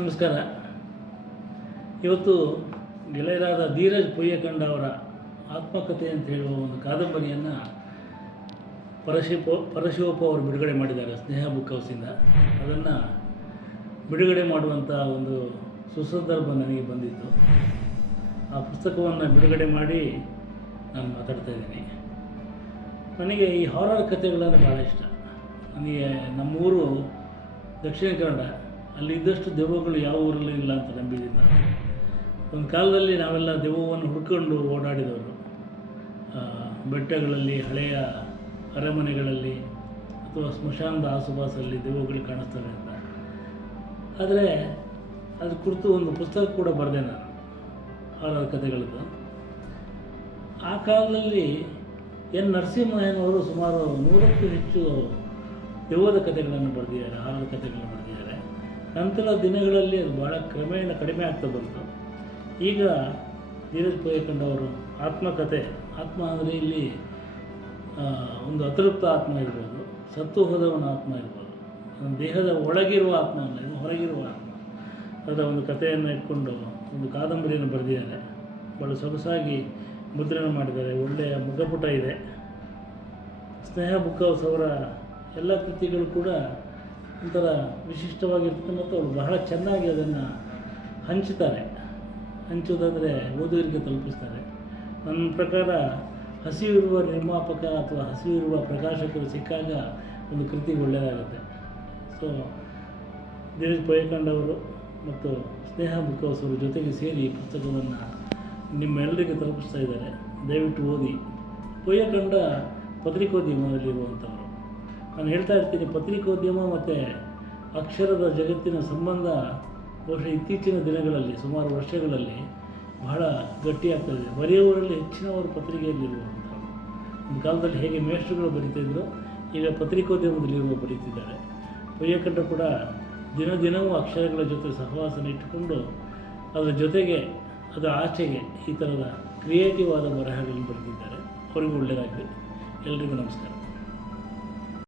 ನಮಸ್ಕಾರ. ಇವತ್ತು ಗೆಳೆಯರಾದ ಧೀರಜ್ ಪೊಯ್ಯಕಂಡ ಅವರ ಆತ್ಮಕಥೆ ಅಂತ ಹೇಳುವ ಒಂದು ಕಾದಂಬರಿಯನ್ನು ಪರಶಿವಪ್ಪ ಅವರು ಬಿಡುಗಡೆ ಮಾಡಿದ್ದಾರೆ ಸ್ನೇಹ ಬುಕ್ ಹೌಸಿಂದ. ಅದನ್ನು ಬಿಡುಗಡೆ ಮಾಡುವಂಥ ಒಂದು ಸುಸಂದರ್ಭ ನನಗೆ ಬಂದಿತ್ತು. ಆ ಪುಸ್ತಕವನ್ನು ಬಿಡುಗಡೆ ಮಾಡಿ ನಾನು ಮಾತಾಡ್ತಾ ಇದ್ದೀನಿ. ನನಗೆ ಈ ಹಾರರ್ ಕಥೆಗಳನ್ನು ಭಾಳ ಇಷ್ಟ. ನನಗೆ ನಮ್ಮೂರು ದಕ್ಷಿಣ ಕನ್ನಡ, ಅಲ್ಲಿ ಇದ್ದಷ್ಟು ದೆವ್ವಗಳು ಯಾವ ಊರಲ್ಲೂ ಇಲ್ಲ ಅಂತ ನಂಬಿದ್ದೀನಿ ನಾನು. ಒಂದು ಕಾಲದಲ್ಲಿ ನಾವೆಲ್ಲ ದೆವ್ವವನ್ನು ಹುಡ್ಕೊಂಡು ಓಡಾಡಿದವರು. ಬೆಟ್ಟಗಳಲ್ಲಿ, ಹಳೆಯ ಅರಮನೆಗಳಲ್ಲಿ ಅಥವಾ ಸ್ಮಶಾನದ ಆಸುಪಾಸಲ್ಲಿ ದೆವ್ವಗಳು ಕಾಣಿಸ್ತವೆ ಅಂತ. ಆದರೆ ಅದ್ರ ಕುರಿತು ಒಂದು ಪುಸ್ತಕ ಕೂಡ ಬರೆದೆ ನಾನು, ಹಾರರ್ ಕಥೆಗಳದ್ದು. ಆ ಕಾಲದಲ್ಲಿ ಎನ್ ನರಸಿಂಹಯ್ಯನವರು ಸುಮಾರು 100ಕ್ಕೂ ಹೆಚ್ಚು ದೆವ್ವದ ಕಥೆಗಳನ್ನು ಬರೆದಿದ್ದಾರೆ, ಹಾರರ್ ಕಥೆಗಳನ್ನು ಬರೆದಿದ್ದಾರೆ. ನಂತರ ದಿನಗಳಲ್ಲಿ ಅದು ಭಾಳ ಕ್ರಮೇಣ ಕಡಿಮೆ ಆಗ್ತಾ ಬಂತು. ಈಗ ಧೀರಜ್ ಪೊಯ್ಯಕಂಡ ಅವರು ಆತ್ಮಕಥೆ, ಆತ್ಮ ಅಂದರೆ ಇಲ್ಲಿ ಒಂದು ಅತೃಪ್ತ ಆತ್ಮ ಇರ್ಬೋದು, ಸತ್ತು ಹೋದವನ ಆತ್ಮ ಇರ್ಬೋದು, ದೇಹದ ಒಳಗಿರುವ ಆತ್ಮ ಅಲ್ಲ, ಇದು ಹೊರಗಿರುವ ಆತ್ಮ. ಅದರ ಒಂದು ಕಥೆಯನ್ನು ಇಟ್ಕೊಂಡು ಒಂದು ಕಾದಂಬರಿಯನ್ನು ಬರೆದಿದ್ದಾರೆ. ಭಾಳ ಸೊಗಸಾಗಿ ಮುದ್ರಣ ಮಾಡಿದ್ದಾರೆ, ಒಳ್ಳೆಯ ಮುಖಪುಟ ಇದೆ. ಸ್ನೇಹ ಬುಕ್ ಹೌಸ್ ಅವರ ಎಲ್ಲ ಕೃತಿಗಳು ಕೂಡ ಒಂಥರ ವಿಶಿಷ್ಟವಾಗಿರ್ತದೆ ಮತ್ತು ಅವರು ಬಹಳ ಚೆನ್ನಾಗಿ ಅದನ್ನು ಹಂಚೋದಾದರೆ ಓದುಗರಿಗೆ ತಲುಪಿಸ್ತಾರೆ. ನನ್ನ ಪ್ರಕಾರ ಹಸಿವಿರುವ ನಿರ್ಮಾಪಕ ಅಥವಾ ಹಸಿವಿರುವ ಪ್ರಕಾಶಕರು ಸಿಕ್ಕಾಗ ಒಂದು ಕೃತಿ ಒಳ್ಳೆಯದಾಗುತ್ತೆ. ಸೊ ಧೀರಜ್ ಪೊಯ್ಯಕಂಡ ಅವರು ಮತ್ತು ಸ್ನೇಹ ಬುಕ್ ಹೌಸ್ ಅವರು ಜೊತೆಗೆ ಸೇರಿ ಈ ಪುಸ್ತಕವನ್ನು ನಿಮ್ಮೆಲ್ಲರಿಗೆ ತಲುಪಿಸ್ತಾ ಇದ್ದಾರೆ. ದಯವಿಟ್ಟು ಓದಿ. ಪೊಯ್ಯಕಂಡ ಪತ್ರಿಕೋದ್ಯಮದಲ್ಲಿರುವಂಥವರು. ನಾನು ಹೇಳ್ತಾ ಇರ್ತೀನಿ, ಪತ್ರಿಕೋದ್ಯಮ ಮತ್ತು ಅಕ್ಷರದ ಜಗತ್ತಿನ ಸಂಬಂಧ ಬಹುಶಃ ಇತ್ತೀಚಿನ ದಿನಗಳಲ್ಲಿ, ಸುಮಾರು ವರ್ಷಗಳಲ್ಲಿ ಬಹಳ ಗಟ್ಟಿಯಾಗ್ತಾಯಿದೆ. ಬರೆಯುವವರಲ್ಲಿ ಹೆಚ್ಚಿನವರು ಪತ್ರಿಕೆಯಲ್ಲಿರುವಂಥವ್ರು. ಒಂದು ಕಾಲದಲ್ಲಿ ಹೇಗೆ ಮೇಷ್ಟ್ರುಗಳು ಬರೀತಿದ್ರು, ಈಗ ಪತ್ರಿಕೋದ್ಯಮದಲ್ಲಿರುವ ಬರೀತಿದ್ದಾರೆ. ಪೊಯ್ಯಕಂಡ ಕೂಡ ದಿನವೂ ಅಕ್ಷರಗಳ ಜೊತೆ ಸಹವಾಸನ ಇಟ್ಟುಕೊಂಡು ಅದರ ಜೊತೆಗೆ ಅದರ ಆಚೆಗೆ ಈ ಥರದ ಕ್ರಿಯೇಟಿವ್ ಆದ ಬರಹಗಳನ್ನು ಬರೆದಿದ್ದಾರೆ. ಅವರಿಗೂ ಒಳ್ಳೆಯದಾಗಲಿ. ಎಲ್ರಿಗೂ ನಮಸ್ಕಾರ.